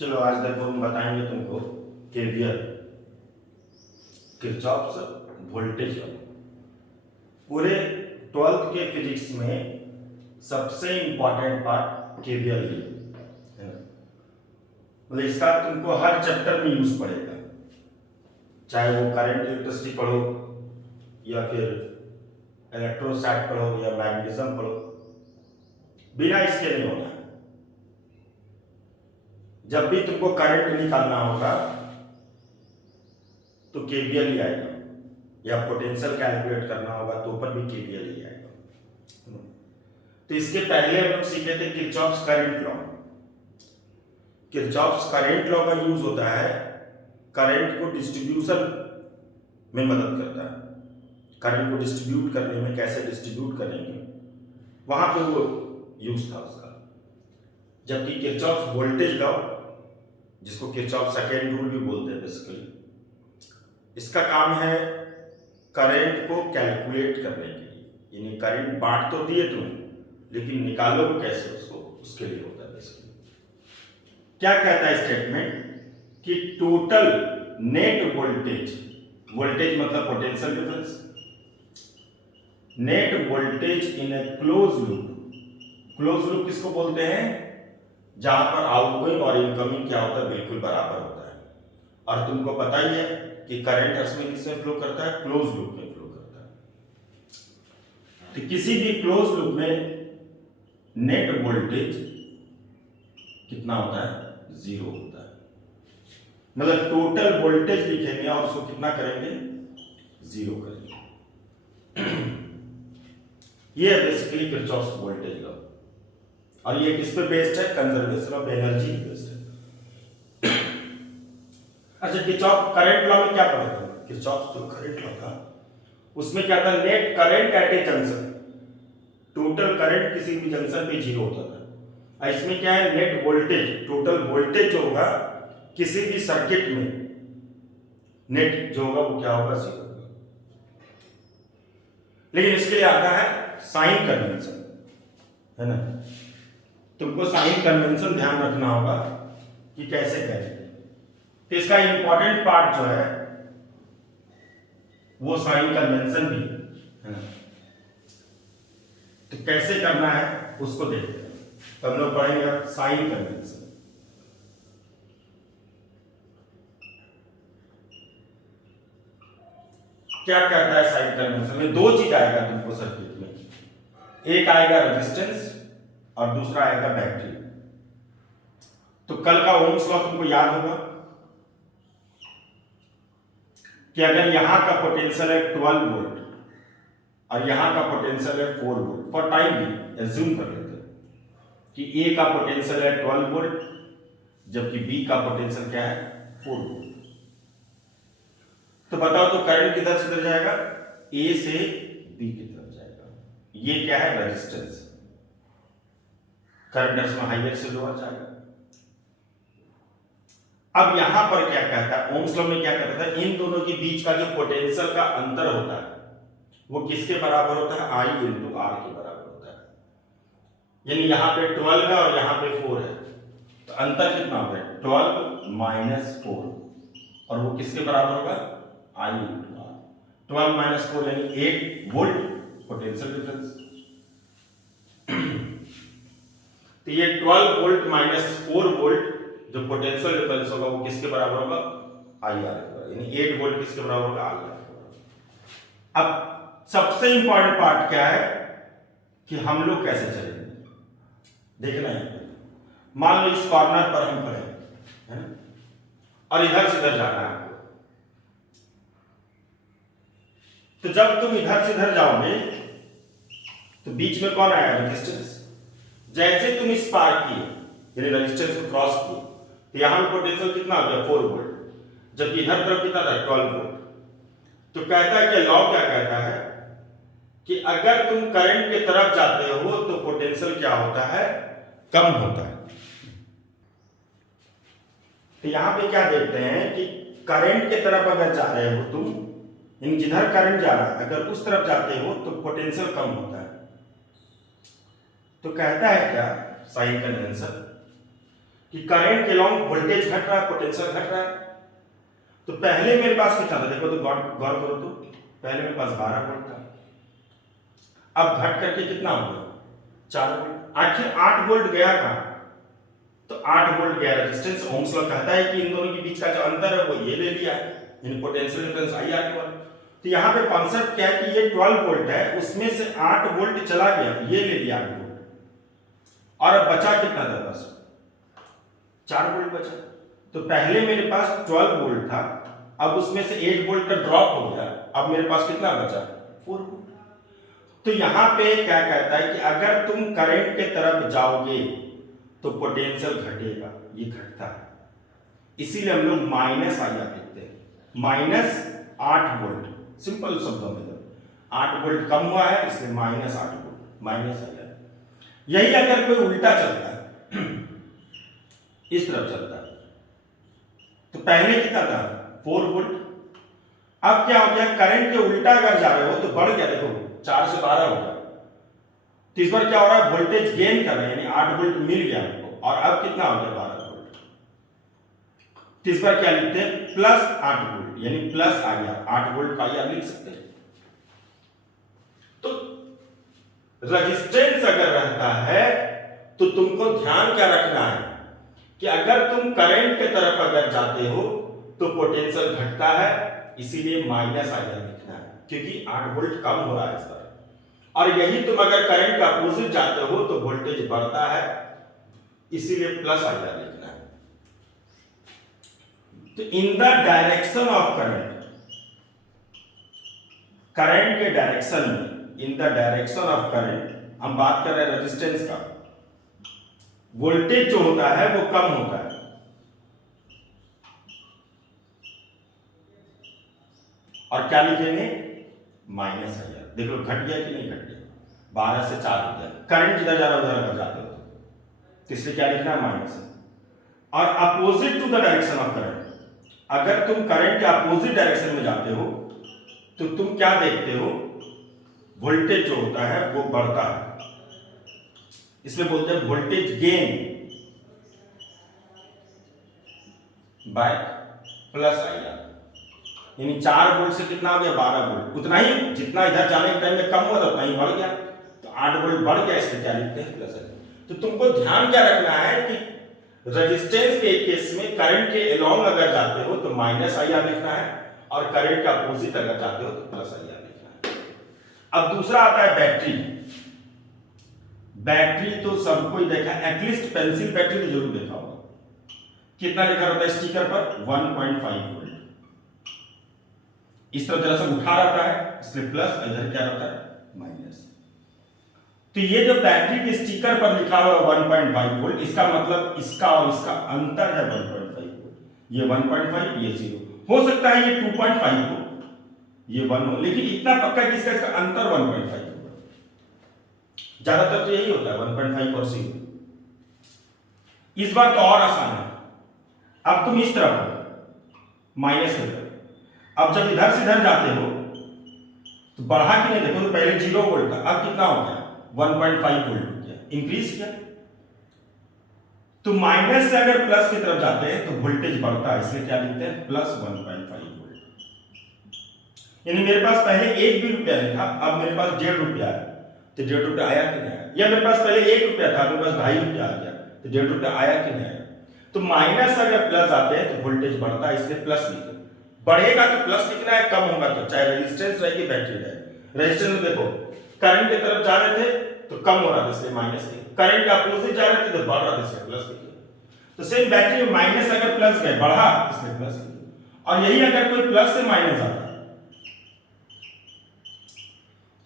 चलो आज देखो हम बताएंगे तुमको केवीएल, किरचॉफ्स वोल्टेज लॉ। पूरे 12th के फिजिक्स में सबसे इंपॉर्टेंट पार्ट केवीएल ही है ना। मतलब इसका तुमको हर चैप्टर में यूज पड़ेगा, चाहे वो करंट इलेक्ट्रिसिटी पढ़ो या फिर इलेक्ट्रोस्टैट पढ़ो या मैग्नेटिज्म पढ़ो, बिना इसके नहीं होना। जब भी तुमको करंट निकालना होगा तो केवीएल ही आएगा, या पोटेंशियल कैलकुलेट करना होगा तो ऊपर भी केवीएल ही आएगा। तो इसके पहले हम लोग सीखे थे Kirchhoff's current law. Kirchhoff's current law का यूज होता है करंट को डिस्ट्रीब्यूशन में मदद करता है। करंट को डिस्ट्रीब्यूट करने में, कैसे डिस्ट्रीब्यूट करेंगे, वहां पे वो यूज था उसका। जबकि किरचॉफ्स वोल्टेज लॉ, जिसको किरचॉफ सेकेंड रूल भी बोलते हैं बेसिकली, इसका काम है करंट को कैलकुलेट करने के लिए। यानी करंट बांट तो दिए तुम, लेकिन निकालोगे कैसे उसको, उसके लिए होता है बेसिकली। क्या कहता है स्टेटमेंट कि टोटल नेट वोल्टेज, वोल्टेज मतलब पोटेंशियल डिफरेंस, नेट वोल्टेज इन ए क्लोज लूप। क्लोज लूप किसको बोलते हैं? जहां पर आउटगोइंग और इनकमिंग क्या होता है, बिल्कुल बराबर होता है। और तुमको पता ही है कि करंट इसमें किसमें फ्लो करता है, क्लोज लूप में फ्लो करता है। तो किसी भी क्लोज लूप में नेट वोल्टेज कितना होता है, जीरो होता है। मतलब टोटल वोल्टेज लिखेंगे और उसको कितना करेंगे, जीरो करेंगे। ये है बेसिकली किरचॉफ्स वोल्टेज लॉ। और ये किस पे बेस्ड है, कंजर्वेशन ऑफ एनर्जी बेस्ड है। अच्छा, किरचॉफ करंट लॉ में क्या पढ़ा था? किरचॉफ जो करंट लॉ था उसमें क्या था, नेट करंट एट ए जंक्शन, टोटल करंट किसी भी जंक्शन पे जीरो होता था। और इसमें क्या है, नेट वोल्टेज, टोटल वोल्टेज जो होगा किसी भी सर्किट में, नेट जो होगा वो क्या होगा, जीरो होगा। लेकिन इसके लिए आता है साइन कन्वेंशन, है ना। तुमको साइन कन्वेंशन ध्यान रखना होगा कि कैसे करेंगे। तो इसका इंपॉर्टेंट पार्ट जो है वो साइन कन्वेंशन भी है ना। तो कैसे करना है उसको देखते हैं। तो हम लोग पढ़ेंगे साइन कन्वेंशन। क्या कहता है साइन कन्वेंशन में? दो चीज आएगा तुमको सर्किट में, एक आएगा रेजिस्टेंस और दूसरा आएगा बैटरी। तो कल का ओम्स लॉ तुमको याद होगा कि अगर यहां का पोटेंशियल है 12 वोल्ट और यहां का पोटेंशियल है 4 वोल्ट, फॉर टाइम भी एज्यूम कर लेते हैं कि ए का पोटेंशियल है 12 वोल्ट जबकि बी का पोटेंशियल क्या है, 4 वोल्ट। तो बताओ तो करंट किधर से किधर जाएगा, ए से बी की तरफ जाएगा। ये क्या है, रेजिस्टेंस। करंट इसमें हाइयर से लोअर जाएगा। अब यहां पर क्या कहता है, ओम्स लॉ में क्या कहता है, इन दोनों के बीच का जो पोटेंशियल का अंतर होता है वो किसके बराबर होता है, I इंटू आर के बराबर होता है। यानी यहां पे 12 है और यहां पे 4 है, तो अंतर कितना होगा, 12 माइनस 4, और वो किसके बराबर होगा, I इंटू आर। 12 माइनस 4 यानी 8 वोल्ट पोटेंशियल डिफरेंस। तो ये 12 वोल्ट माइनस 4 वोल्ट जो पोटेंशियल डिफरेंस होगा वो किसके बराबर होगा, आई आर के बराबर। यानी 8 वोल्ट किसके बराबर होगा, आई आर के बराबर। अब सबसे इंपॉर्टेंट पार्ट क्या है कि हम लोग कैसे चलेंगे, देखना है। मान लो इस कॉर्नर पर हम खड़े हैं ना, और इधर से इधर जाना है आपको। तो जब तुम इधर से इधर जाओगे तो बीच में कौन आया, रेजिस्टेंस। जैसे तुम इस पार किए, यानी रेजिस्टेंस को क्रॉस किए, तो यहां पे पोटेंशियल कितना हो गया, 4 वोल्ट, जबकि इधर तरफ कितना था, 12 वोल्ट। तो कहता है कि लॉ क्या कहता है कि अगर तुम करंट की तरफ जाते हो तो पोटेंशियल क्या होता है, कम होता है। तो यहां पे क्या देखते हैं कि करंट की तरफ अगर जा रहे हो तुम, यानी जिधर करंट जा रहा है अगर उस तरफ जाते हो तो पोटेंशियल कम होता है। तो कहता है क्या साइन कन्वेंशन कि करंट के लॉन्ग वोल्टेज घट रहा है, पोटेंशियल घट रहा है। तो पहले मेरे पास कितना था, देखो तो गौर करो तो पहले मेरे पास 12 वोल्ट था, अब घट करके कितना हो गया 4 वोल्ट। आखिर 8 वोल्ट गया कहां, तो 8 वोल्ट गया रेजिस्टेंस। ओम्स लॉ कहता है कि इन दोनों के बीच का जो अंतर है वो ये ले लिया है, यानी पोटेंशियल डिफरेंस IR के वाला। तो यहाँ पे कॉन्सेप्ट क्या है कि ये 12 वोल्ट है, उसमें से 8 वोल्ट चला गया, ये ले लिया 8 वोल्ट, और अब बचा कितना था, बस 4 वोल्ट बचा। तो पहले मेरे पास 12 वोल्ट था, अब उसमें से 8 वोल्ट का ड्रॉप हो गया, अब मेरे पास कितना बचा 4 वोल्ट। तो यहां पे क्या कहता है कि अगर तुम करंट के तरफ जाओगे तो पोटेंशियल घटेगा, ये घटता है, इसीलिए हम लोग माइनस IR लिखते हैं, माइनस 8 वोल्ट। सिंपल शब्दों में 8 वोल्ट कम हुआ है, इसलिए माइनस 8 वोल्ट, माइनस IR। यही अगर कोई उल्टा चलता है इस तरफ चलता है, तो पहले कितना था 4 वोल्ट, अब क्या हो गया, करंट के उल्टा अगर जा रहे हो तो बढ़ गया, देखो 4 से 12 हो गया। तो इस बार क्या हो रहा है, वोल्टेज गेन कर रहे हैं, यानी 8 वोल्ट मिल गया हमको, और अब कितना हो गया 12 वोल्ट। तो इस बार क्या लिखते हैं, प्लस 8 वोल्ट, यानी प्लस IR, 8 वोल्ट का IR लिख सकते हैं। तो रेजिस्टेंस अगर रहता है तो तुमको ध्यान क्या रखना है कि अगर तुम करंट के तरफ अगर जाते हो तो पोटेंशियल घटता है, इसीलिए माइनस IR लिखना है, क्योंकि 8 वोल्ट कम हो रहा है इस पर। और यही तुम अगर करंट का अपोजिट जाते हो तो वोल्टेज बढ़ता है, इसीलिए प्लस IR लिखना है। तो in the direction of current, current के डायरेक्शन में, in the direction of current, हम बात कर रहे हैं रेजिस्टेंस का, वोल्टेज जो होता है वो कम होता है, और क्या लिखेंगे माइनस IR। देखो घट गया कि नहीं घट गया, 12 से 4 हो गया, करंट जिधर जा रहा है उधर अगर जाते हो तो इसलिए क्या लिखना है माइनस। और opposite to the direction of current, अगर तुम करंट के अपोजिट डायरेक्शन में जाते हो तो तुम क्या देखते हो, वोल्टेज जो होता है वो बढ़ता है, इसमें बोलते हैं voltage gain by plus IR। यानी 4 वोल्ट से कितना हो गया 12 वोल्ट, उतना ही जितना इधर जाने के टाइम में कम हुआ था उतना ही बढ़ गया, तो 8 वोल्ट बढ़ गया, इसलिए क्या लिखते हैं प्लस IR। तो तुमको ध्यान क्या रखना है कि रेजिस्टेंस के केस में करंट के अलोंग अगर जाते हो तो माइनस IR लिखना है, और करंट का अपोजिट अगर जाते हो तो प्लस IR लिखना है। अब दूसरा आता है बैटरी। बैटरी तो सबको ही देखा, एटलीस्ट पेंसिल बैटरी तो जरूर देखा होगा। कितना लिखा होता है स्टिकर पर, 1.5 वोल्ट। इस तरफ जरा सा उठा रहता है इसलिए प्लस, इधर क्या रहता है माइनस। तो ये जो बैटरी के स्टिकर पर लिखा हुआ 1.5 वोल्ट, इसका मतलब इसका और इसका अंतर है 1.5 वोल्ट। ये 1.5, ये 0, हो सकता है ये 2.5 हो, ये 1 हो, लेकिन इतना पक्का कि इसका अंतर 1.5 होगा। ज्यादातर तो यही होता है 1.5 और 0। इस बार तो और आसान है, अब तुम इस तरफ हो माइनस की तरफ, अब जब इधर से इधर जाते हो तो बढ़ा कि नहीं, देखो तो पहले 0 वोल्ट था, अब कितना हो गया 1.5 वोल्ट हो गया, इंक्रीज किया। तो माइनस से अगर प्लस की तरफ जाते हैं तो वोल्टेज बढ़ता है, इसलिए क्या लिखते हैं प्लस 1.5 वोल्ट। यानी मेरे पास पहले 1 भी रुपया नहीं था, अब मेरे पास 1.5 रुपया है, तो 1.5 रुपया आया कि नहीं आया, या मेरे पास पहले 1 रुपया था, मेरे पास 2.5 रुपया आ गया, तो 1.5 रुपया आया कि नहीं आया। तो माइनस अगर प्लस आते हैं तो वोल्टेज बढ़ता है, इसलिए प्लस लिखे, बढ़ेगा तो प्लस लिखना है, कम होगा तो चाहे रेजिस्टेंस रहेगी बैटरी रहे। रेजिस्टेंस में देखो करंट की तरफ जा रहे थे तो कम हो रहा था, इसलिए माइनस लिखे, करंट के अपोजिट जा रहे थे तो बढ़ रहा था, इसलिए प्लस लिखे। तो सेम बैटरी में माइनस अगर प्लस गए बढ़ा, इसलिए प्लस लिखे। और यही अगर कोई प्लस से माइनस आता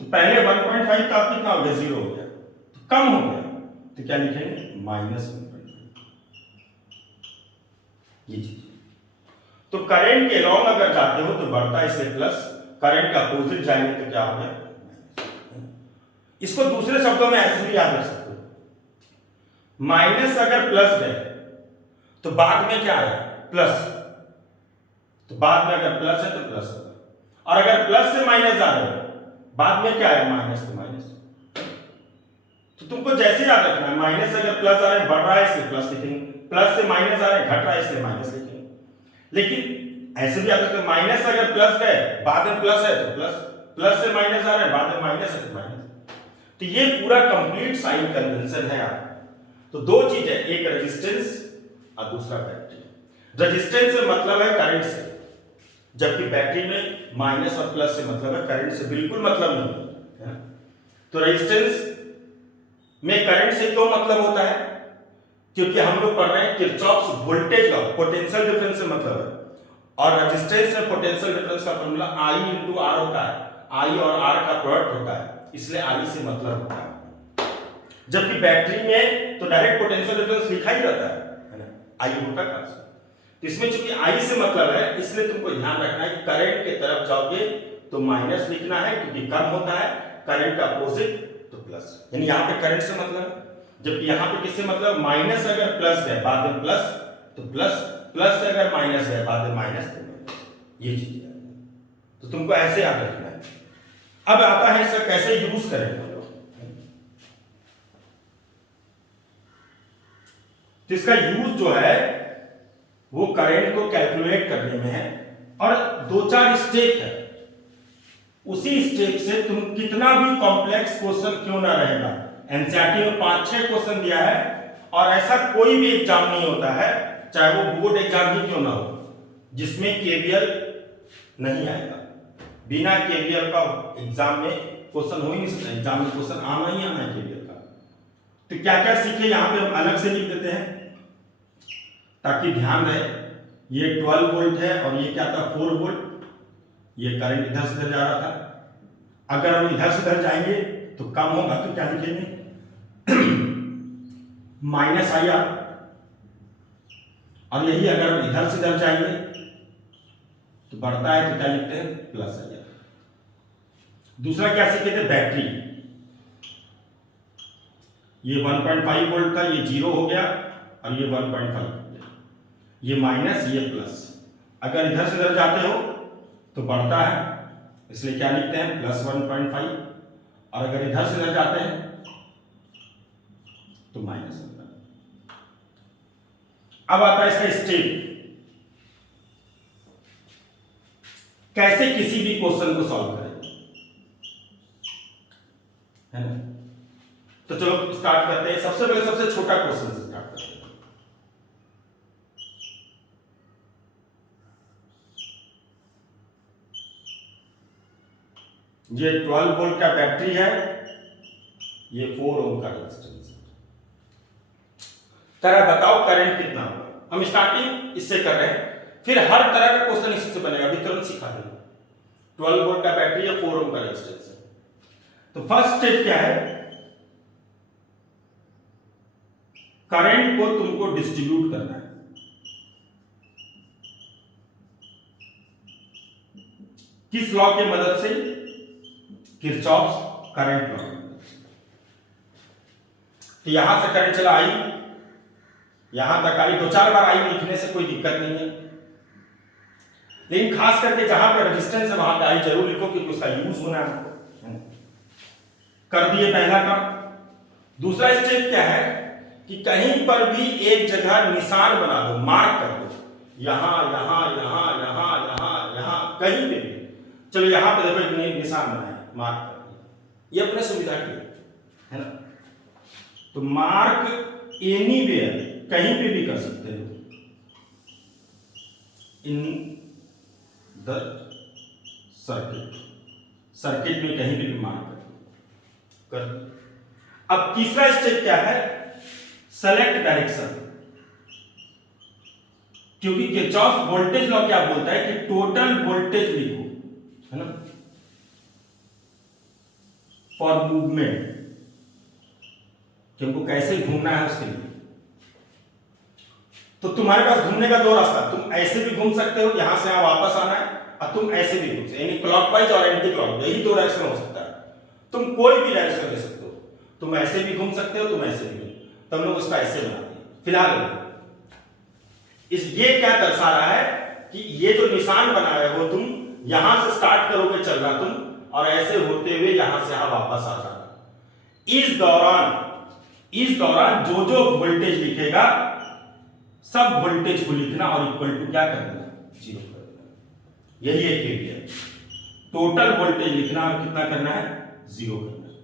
तो पहले 1.5 था, अब कितना हो गया 0 हो गया, तो कम हो गया, तो क्या लिखेंगे माइनस 1.5, ये चीज। तो करंट के लॉन्ग अगर जाते हो तो बढ़ता है, इसलिए प्लस, करंट का अपोजिट जाएंगे तो क्या हो गया। इसको दूसरे शब्दों में ऐसे भी याद रख सकते हो, माइनस अगर प्लस गए तो बाद में क्या आया प्लस, तो बाद में अगर प्लस है तो प्लस होगा, और अगर प्लस से माइनस आ रहे हो बाद में क्या है माइनस, तो माइनस। तो तुमको जैसे याद रखना है, माइनस से अगर प्लस आ रहा है, बढ़ रहा है इसलिए प्लस लिखेंगे, प्लस से माइनस आ रहा है, घट रहा है इसलिए माइनस लिखेंगे। लेकिन ऐसे भी याद रखना, माइनस से अगर प्लस गए, बाद में प्लस है तो प्लस, प्लस से माइनस आ रहा है, बाद में माइनस है तो माइनस। तो ये पूरा कंप्लीट साइन कन्वेंशन है आप। तो दो चीज है, एक रेजिस्टेंस और दूसरा बैटरी। रेजिस्टेंस से मतलब है करंट से, जबकि बैटरी में माइनस और प्लस से मतलब है करंट से, बिल्कुल मतलब नहीं है। तो रेजिस्टेंस में करंट से क्यों मतलब होता है? क्योंकि हम लोग पढ़ रहे हैं Kirchhoff's voltage law, potential difference से मतलब है। और रेजिस्टेंस में पोटेंशियल डिफरेंस का फॉर्मूला I × R होता है, I और R का प्रोडक्ट होता है, इसलिए I से मतलब होता है। जबकि बैटरी में तो डायरेक्ट पोटेंशियल डिफरेंस लिखा ही रहता है ना, I होता है। तो इसमें चूंकि I से मतलब है, इसलिए तुमको ध्यान रखना है कि करंट के तरफ जाओगे तो माइनस लिखना है, क्योंकि कम होता है, करंट का अपोजिट तो प्लस। यानी यहाँ पे करंट से मतलब है, जबकि यहाँ पे किससे मतलब, माइनस अगर प्लस है बाद में प्लस तो प्लस, प्लस से अगर माइनस है बाद में माइनस तो माइनस। ये चीज है, तो तुमको ऐसे याद रखना है। अब आता है इसका कैसे यूज करें हम लोग। तो इसका यूज जो है वो करंट को कैलकुलेट करने में है, और 2-4 स्टेप है। उसी स्टेप से तुम कितना भी कॉम्प्लेक्स क्वेश्चन क्यों ना रहेगा, एनसीईआरटी में 5-6 क्वेश्चन दिया है, और ऐसा कोई भी एग्जाम नहीं होता है, चाहे वो बोर्ड एग्जाम ही क्यों ना हो, जिसमें केवीएल नहीं आएगा। बिना केवीएल का एग्जाम में क्वेश्चन हो ही नहीं सकता, एग्जाम में क्वेश्चन आना ही आना है केवीएल का। तो क्या क्या सीखे यहां पे हम अलग से लिख देते हैं ताकि ध्यान रहे। ये 12 वोल्ट है और ये क्या था 4 वोल्ट। ये करंट इधर से इधर जा रहा था, अगर हम इधर से इधर जाएंगे तो कम होगा, तो क्या लिखेंगे माइनस आई आर, और यही अगर हम इधर से इधर जाएंगे तो बढ़ता है, तो क्या लिखते हैं प्लस आई आर। दूसरा क्या सीखे थे, बैटरी। ये 1.5 वोल्ट था, ये 0 हो गया, और ये 1.5 हो गया, ये माइनस ये प्लस। अगर इधर से इधर जाते हो तो बढ़ता है, इसलिए क्या लिखते हैं प्लस 1.5, और अगर इधर से इधर जाते हैं तो माइनस होता है। अब आता है इसका स्टेप, कैसे किसी भी क्वेश्चन को सॉल्व करें, है ना। तो चलो स्टार्ट करते हैं। सबसे पहले सबसे छोटा क्वेश्चन से स्टार्ट करते हैं। ये 12 वोल्ट का बैटरी है, ये 4 ओम का रेजिस्टेंस है। तरह बताओ करंट कितना होगा। हम स्टार्टिंग इससे कर रहे हैं, फिर हर तरह का क्वेश्चन इसी से बनेगा, अभी तुरंत सिखा देंगे। 12 वोल्ट का बैटरी है, 4 ओम का रेजिस्टेंस है। तो फर्स्ट स्टेप क्या है, करंट को तुमको डिस्ट्रीब्यूट करना है। किस लॉ की मदद से, किरचॉफ्स करंट लॉ। तो यहां से करंट चला आई, यहां तक आई, 2-4 बार आई लिखने से कोई दिक्कत नहीं है, लेकिन खास करके जहां पे रेजिस्टेंस है वहां पे आई जरूर लिखो, क्योंकि उसका यूज होना है। कर दिए पहला काम। दूसरा स्टेप क्या है कि कहीं पर भी एक जगह निशान बना दो, मार्क कर दो, यहां यहां यहां यहां यहां यहां कहीं पे भी। चलो यहां पे देखो एक निशान बनाया, मार्क कर दिया, ये अपने सुविधा के लिए है ना। तो मार्क एनीवेयर, कहीं पे भी कर सकते हो, इन द सर्किट, सर्किट में कहीं पे भी मार्क कर। अब तीसरा स्टेप क्या है, सेलेक्ट डायरेक्शन। क्योंकि किरचॉफ वोल्टेज लॉ क्या बोलता है कि टोटल वोल्टेज लिखो, है ना, फॉर मूवमेंट, तुमको कैसे घूमना है उसके लिए। तो तुम्हारे पास घूमने का 2 रास्ता, तुम ऐसे भी घूम सकते हो, यहां से यहां वापस आना है, और तुम ऐसे भी घूम सकते हो, यानी क्लॉकवाइज और एंटी क्लॉकवाइज, यही 2 डायरेक्शन हो सकता है। तुम कोई भी डायरेक्शन ले सकते हो, तुम ऐसे भी घूम सकते हो, तुम ऐसे भी। तो हम लोग उसका ऐसे बनाते हैं फिलहाल। ये क्या दर्शा रहा है कि ये जो निशान बनाया है वो तुम यहां से स्टार्ट करोगे चलना तुम, और ऐसे होते हुए यहां से यहां वापस आ जाना। इस दौरान इस दौरान जो जो वोल्टेज लिखेगा सब वोल्टेज को लिखना और इक्वल टू क्या कर देना, 0 कर देना। यही एक एरिया है, टोटल वोल्टेज लिखना और कितना करना है, 0 करना है,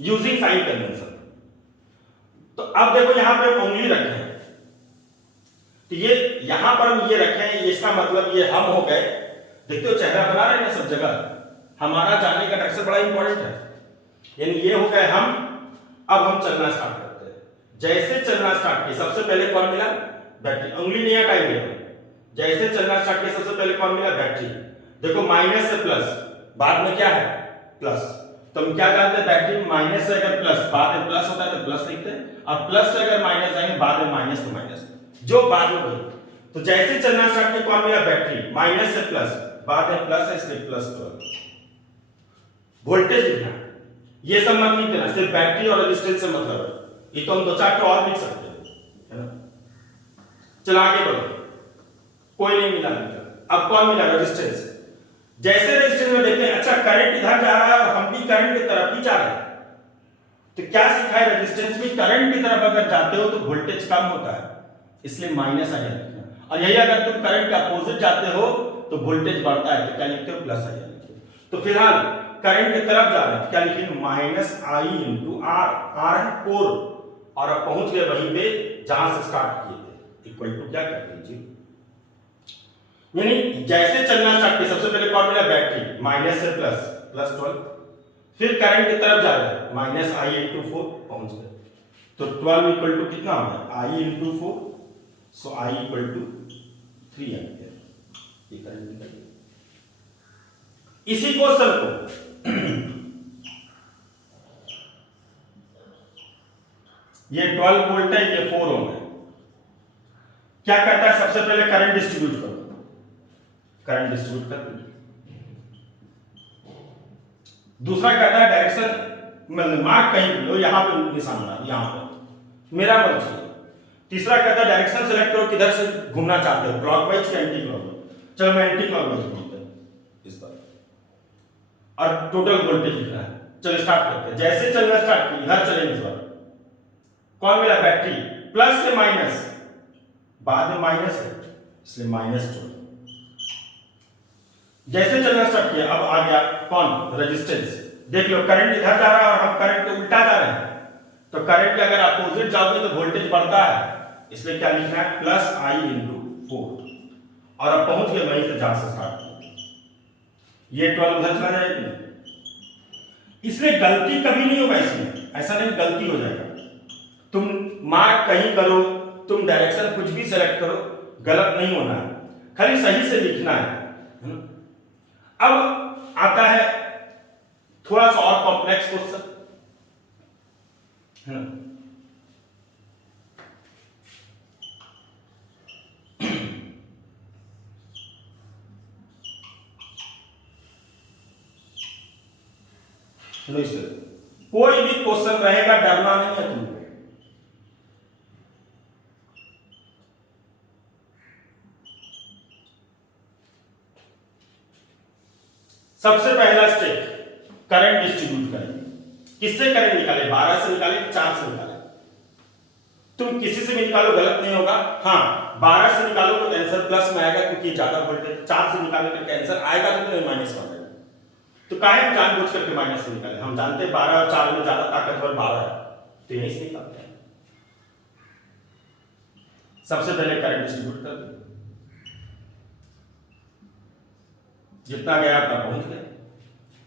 यूजिंग साइन कन्वेंशन। तो अब देखो यहां पे उंगली रखे हैं, तो ये यहां पर हम ये रखे हैं, इसका मतलब ये हम हो गए। देखते हो चेहरा बना रहे हैं ना सब जगह, हमारा जानने का डायरेक्शन बड़ा इंपॉर्टेंट है। यानी ये हो गए हम। अब हम चलना स्टार्ट करते हैं। जैसे चलना स्टार्ट किया सबसे पहले कौन मिला, बैटरी। उंगली नहीं हटाएंगे, जैसे चलना स्टार्ट किया सबसे पहले कौन मिला, बैटरी। देखो माइनस से प्लस, बाद में क्या है, प्लस। तो हम क्या जानते हैं, बैटरी माइनस से अगर प्लस, बाद में प्लस होता है तो प्लस लिखते हैं, और प्लस से अगर माइनस आएंगे बाद में माइनस तो माइनस, जो बाद में वही। तो जैसे चलना स्टार्ट किया कौन मिला, बैटरी। माइनस से प्लस, बाद में प्लस है इसलिए प्लस 12 वोल्टेज लिखना। ये सब मत लिख देना, सिर्फ बैटरी और रेजिस्टेंस से मतलब है। ये तो हम 2-4 तो और लिख सकते हैं, है ना। चलो आगे बढ़ो, कोई नहीं मिला। अब कौन मिला, रेजिस्टेंस। जैसे रेजिस्टेंस में देखते हैं, अच्छा करंट इधर जा रहा है और हम भी करंट की तरफ ही जा रहे हैं, तो क्या सीखा है रेजिस्टेंस में, करंट की तरफ अगर जाते हो तो वोल्टेज कम होता है, इसलिए माइनस आ जाता है। और यही अगर तुम करंट के अपोजिट जाते हो तो वोल्टेज बढ़ता है, तो क्या लिखते हो, प्लस आ जाता है। तो फिलहाल करंट की तरफ जा रहे हैं, क्या लिखेंगे, minus I into R. R है 4, और अब पहुंच गए वहीं पे जहां से स्टार्ट किए थे, इक्वल टू क्या कर दीजिए। यानी जैसे चलना स्टार्ट किया सबसे पहले कौन मिला, बैटरी। माइनस से प्लस, प्लस 12। फिर करंट की तरफ जा रहे हैं, माइनस आई इंटू 4 पहुंच गए, तो 12 इक्वल टू कितना हो गया, I into 4। So I equal to 3 ampere. ये करंट निकल गया। इसी क्वेश्चन को ये 12 वोल्ट है, ये 4 ओम है। क्या करता है, सबसे पहले करंट डिस्ट्रीब्यूट करो, करंट डिस्ट्रीब्यूट कर दो। दूसरा कहता है डायरेक्शन, मार्क कहीं लो, यहां पे निशान बना, यहां पे मेरा मर्जी। तीसरा कहता है डायरेक्शन सेलेक्ट करो, किधर से घूमना चाहते हो, क्लॉकवाइज या एंटी क्लॉकवाइज। चलो मैं एंटी क्लॉकवाइज घूमते हैं इस बार, और टोटल वोल्टेज लिखना है। चलो स्टार्ट करते हैं। जैसे चलना स्टार्ट किया, इधर चलेंगे इस बार, कौन मिला, बैटरी। प्लस से माइनस, बाद में माइनस है इसलिए माइनस 12। जैसे चलना स्टार्ट किया, अब आ गया कौन, रेजिस्टेंस। देख लो करंट इधर जा रहा है और हम करंट के उल्टा जा रहे हैं, तो करंट के अगर अपोजिट जाओगे तो वोल्टेज बढ़ता है, इसलिए क्या लिखना है, प्लस आई इंटू 4। और अब पहुंच गए वहीं से जहां से स्टार्ट किया। ये 12 उधर चला जाएगा, इसलिए गलती कभी नहीं होगा इसमें, ऐसा नहीं गलती हो जाएगा। तुम मार्क कहीं करो, तुम डायरेक्शन कुछ भी सेलेक्ट करो, गलत नहीं होना है, खाली सही से लिखना है। अब आता है थोड़ा सा और कॉम्प्लेक्स क्वेश्चन, है ना। कोई भी क्वेश्चन रहेगा, डरना नहीं है तुमको। सबसे पहला स्टेप, करंट डिस्ट्रीब्यूट करें। किससे करंट निकाले, 12 से निकाले, 4 से निकाले। तुम किसी से भी निकालो गलत नहीं होगा। हाँ 12 से निकालो तो आंसर प्लस में आएगा, क्योंकि ज्यादा वोल्टेज। 4 से निकालो तो आंसर आएगा तो माइनस में आएगा। तो काहे हम जानबूझ करके माइनस से निकाले, हम जानते हैं 12 और 4 में ज्यादा ताकतवर 12 है, तो यहीं से निकालते हैं। सबसे पहले करंट डिस्ट्रीब्यूट कर दो, जितना गया उतना पहुंच गया।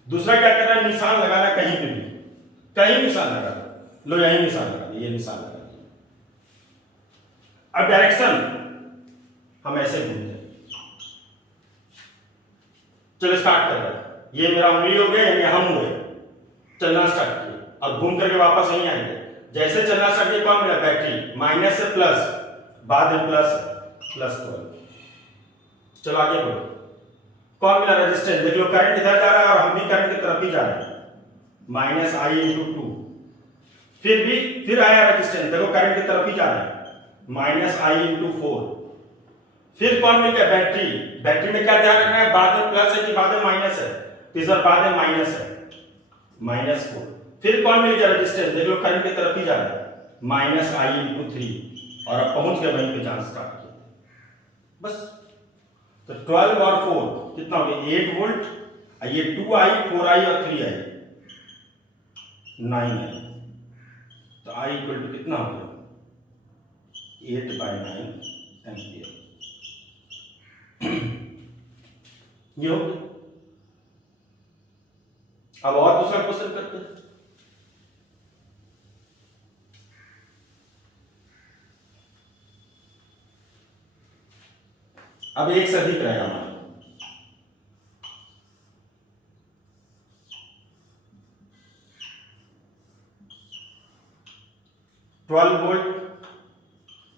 दूसरा क्या करना है, निशान लगाना कहीं पे भी, कहीं निशान लगा दो। लो यही निशान लगा दिया, ये निशान लगा दिया। अब डायरेक्शन हम ऐसे घूमते हैं। चलो स्टार्ट कर रहे हैं। ये मेरा उंगली हो गया, यानी हम हुए, चलना स्टार्ट किया। अब घूम करके वापस यहीं आएंगे। जैसे चलना स्टार्ट किया, कौन मिला, बैटरी। माइनस से प्लस, बाद में प्लस, प्लस 12। चलो आगे बढ़ो, कौन मिला, रेजिस्टेंस। देख लो करंट इधर जा रहा है और हम भी करंट की तरफ ही जा रहे हैं, माइनस आई इंटू 2। फिर आया रेजिस्टेंस, देखो करंट की तरफ ही जा रहे हैं, माइनस आई इंटू 4। फिर कौन मिल गया, बैटरी। बैटरी में क्या ध्यान रखना है, बाद में प्लस है कि बाद में माइनस है, तो इधर बाद में माइनस है, माइनस 4। फिर कौन मिल गया रेजिस्टेंस, देख लो करंट की तरफ ही जा रहा है, माइनस आई इंटू 3, और अब पहुंच गए वहीं पे जहां स्टार्ट किया बस। तो 12 और 4 कितना हो गया 8 वोल्ट, ये 2i 4i और 3i 9i, तो i इक्वल टू कितना हो गया 8/9 एम्पियर। ये हो गया। अब और दूसरा क्वेश्चन करते हैं। अब एक से अधिक रहेगा हमारे 12 वोल्ट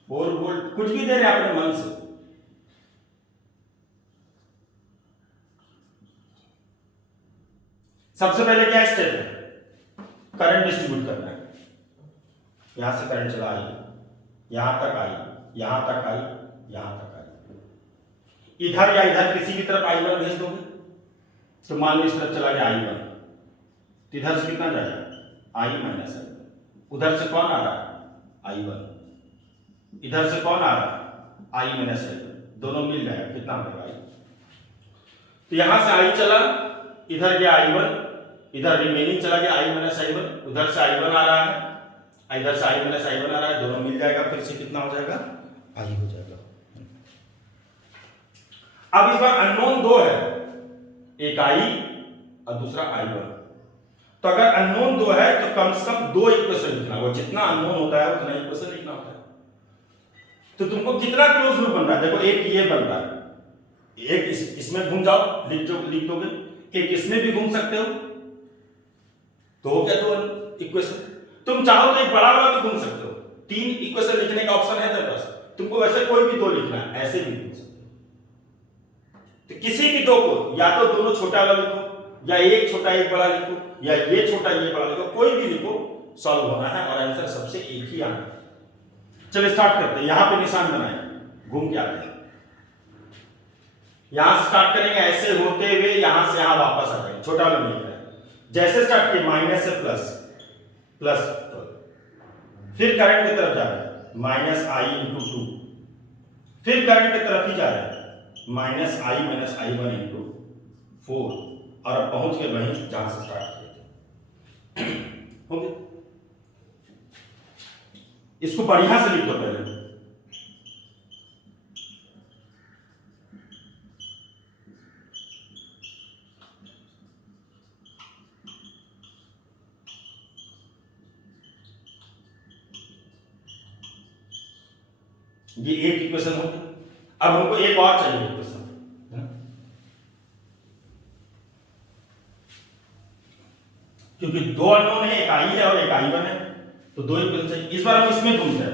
4 वोल्ट कुछ भी दे रहे हैं अपने मन से। सबसे पहले क्या स्टेप है, करंट डिस्ट्रीब्यूट करना है। यहां से करंट चला आई, यहां तक आई, यहां तक आई, यहां तक आई, इधर या इधर किसी भी तरफ I1 भेज दोगे तो मान लो इस तरफ चला गया I1, तो इधर से कितना जाएगा I माइनस I, उधर से कौन आ रहा है I1, इधर से कौन आ रहा है I माइनस I, दोनों मिल जाएगा कितना होगा I। तो यहां से I चला, इधर गया I1, इधर रिमेनिंग चला गया I माइनस I1, उधर से I1 आ रहा है, इधर से I माइनस I1 आ रहा है, दोनों मिल जाएगा, फिर से कितना हो जाएगा I हो जाएगा। अब इस बार अननोन दो है, एक I और दूसरा I1, तो अगर अननोन दो है तो कम से कम दो इक्वेशन लिखना, वो जितना अननोन होता है उतना इक्वेशन लिखना होता है। तो तुमको कितना क्लोज लूप बन रहा है, देखो एक ये बन रहा है, एक इसमें घूम जाओ, लिख दोगे, एक इसमें भी घूम सकते हो, तो हो गया दो इक्वेशन। तुम चाहो तो एक बड़ा वाला भी घूम सकते हो, 3 इक्वेशन लिखने का ऑप्शन है तेरे पास, तुमको वैसे कोई भी दो लिखना है, ऐसे भी लिख सकते हो। तो किसी भी दो को या तो दोनों छोटा वाला लिखो, या एक छोटा एक बड़ा लिखो, या ये छोटा ये बड़ा लिखो, कोई भी लिखो, सॉल्व होना है और आंसर सबसे एक ही आना है। चलो स्टार्ट करते हैं, यहां पे निशान बनाए, घूम के आते हैं, यहां से स्टार्ट करेंगे, ऐसे होते हुए यहां से यहां वापस आ जाएंगे, छोटा वाला नहीं है, जैसे स्टार्ट किए माइनस से प्लस, प्लस तो फिर करंट की तरफ जा रहे हैं माइनस I इंटू 2, फिर करंट की तरफ ही जा रहे हैं minus I minus I1 into 4, और अब पहुंच गए वहीं जहां से स्टार्ट किए थे। हो गया, इसको बढ़िया से लिख दो पहले, ये एक इक्वेशन हो गई। अब हमको एक और चाहिए इक्वेशन, क्योंकि दो अननोन है, एक I है और एक I1 है, तो दो इक्वेशन चाहिए। इस बार हम इसमें घूमते हैं,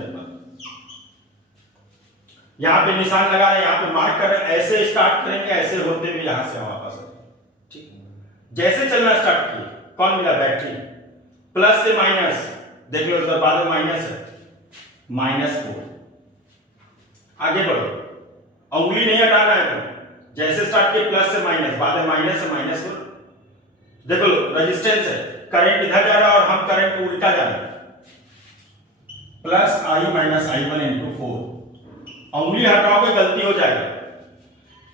यहां पे निशान लगा रहे हैं, यहां पे मार्क कर रहे हैं, ऐसे स्टार्ट करेंगे, ऐसे होते हुए यहां से वापस आएंगे, ठीक। जैसे चलना स्टार्ट किए, कौन मिला बैटरी, प्लस से माइनस, देख लो इस बार बाद में माइनस है, -4, आगे बढ़ो, उंगली नहीं हटाना है, तो जैसे स्टार्ट किए प्लस से माइनस, बाद में माइनस से -4, देखो रेजिस्टेंस है, करंट इधर जा रहा है और हम करंट उल्टा जा रहे हैं, plus I minus I1 into 4, उंगली हटाओगे गलती हो जाएगा,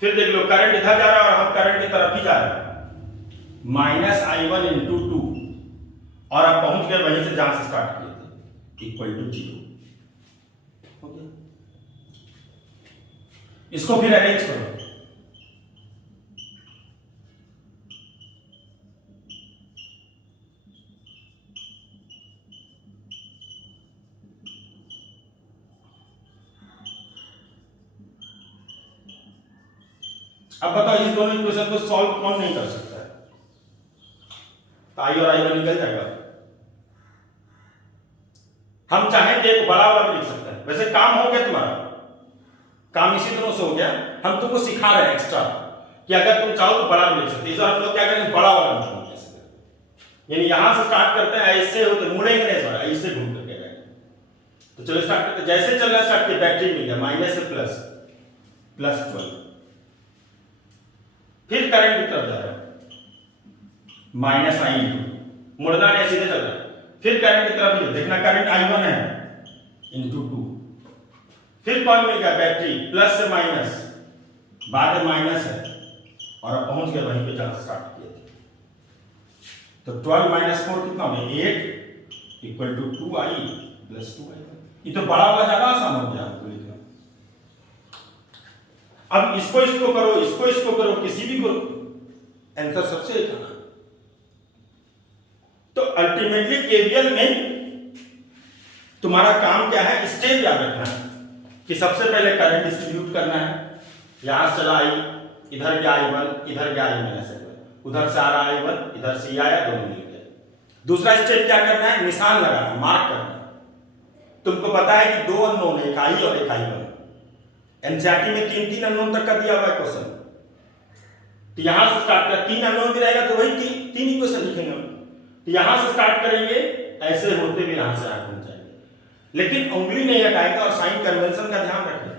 फिर देख लो करंट इधर जा रहा है और हम करंट की तरफ ही जा रहे हैं, माइनस I1 इंटू 2, और अब पहुंच गए वहीं से जहां से स्टार्ट किए थे, इक्वल टू 0। इसको फिर अरेंज करो, अब बताओ इस दोनों इक्वेशन को सॉल्व कौन नहीं कर सकता है, तो I और I1 निकल जाएगा। हम चाहें तो एक बड़ा वाला भी लिख सकते हैं, वैसे काम हो गया तुम्हारा, काम इसी तरह से हो गया, हम तुमको सिखा रहे हैं एक्स्ट्रा कि अगर तुम चाहो तो बड़ा भी लिख सकते हैं। इस बार हम लोग क्या करेंगे, बड़ा वाला लिखेंगे, यानी यहां से स्टार्ट करते हैं, ऐसे होते मुड़ेंगे नहीं, सर ऐसे घूम करके जाएंगे। तो चलो स्टार्ट करते हैं, जैसे चलना स्टार्ट किया बैटरी मिल गया, माइनस से प्लस, +12, फिर करंट की तरफ जा रहा है, -I इंटू, मुड़ना नहीं, सीधे चल रहा है। फिर करंट की तरफ देखना, करंट I1 है इंटू 2, फिर कौन मिल गया बैटरी, प्लस से माइनस, बाद में माइनस है और अब पहुंच गए वहीं पे जहां स्टार्ट किए थे। तो 12 माइनस 4 कितना हो गया 8 equal to 2I plus 2I1। ये तो बड़ा हुआ ज्यादा आसान हो गया आपको लिखना। अब इसको इसको करो, किसी भी को आंसर सबसे एक आना। तो अल्टीमेटली केवीएल में तुम्हारा काम क्या है, स्टेप याद रखना है कि सबसे पहले करंट डिस्ट्रीब्यूट करना है। यहां से चला I, इधर गया I1, इधर गया I माइनस I1, उधर से आ रहा I1, इधर से आया, दोनों मिल गए। दूसरा स्टेप क्या करना है, निशान लगाना, मार्क करना है। तुमको पता है कि दो अननोन, एक I और एक I1। एनसीईआरटी में 3 अननोन तक का दिया हुआ है क्वेश्चन। तो यहां से स्टार्ट कर, 3 अननोन भी रहेगा तो वही तीन इक्वेशन लिखेंगे हम। तो यहां से स्टार्ट करेंगे, ऐसे होते हुए यहां से आगे जाएंगे, लेकिन उंगली नहीं हटाएंगे और साइन कन्वेंशन का ध्यान रखें।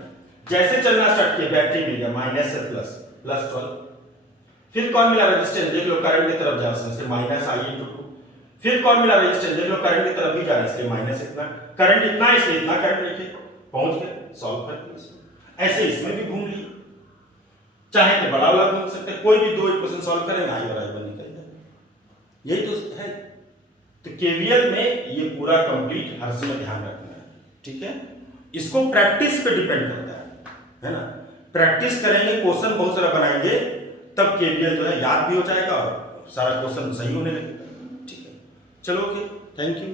जैसे चलना स्टार्ट किया, बैटरी मिल गया माइनस से प्लस, प्लस 12। फिर कौन मिला रेजिस्टेंस, देख लो करंट की तरफ जा रहा है, माइनस I इंटू 2। फिर कौन मिला रेजिस्टेंस, देख लो करंट की तरफ ही जा रहा है, इसलिए माइनस इतना, करंट इतना है इसलिए इतना करंट लिखे, पहुंच गए, सॉल्व कर दिया। ऐसे इसमें भी घूम लिए, चाहे तो बड़ा वाला घूम सकते, कोई भी दो इक्वेशन सॉल्व करें, I और I1 निकल जाए। यही तो है। तो केवीएल में ये पूरा कंप्लीट हर समय ध्यान रखना है, ठीक है। इसको प्रैक्टिस पे डिपेंड करता है ना। प्रैक्टिस करेंगे, क्वेश्चन बहुत सारा बनाएंगे, तब केवीएल जो है याद भी हो जाएगा और सारा क्वेश्चन सही होने लगेगा, ठीक है। चलो ओके, थैंक यू।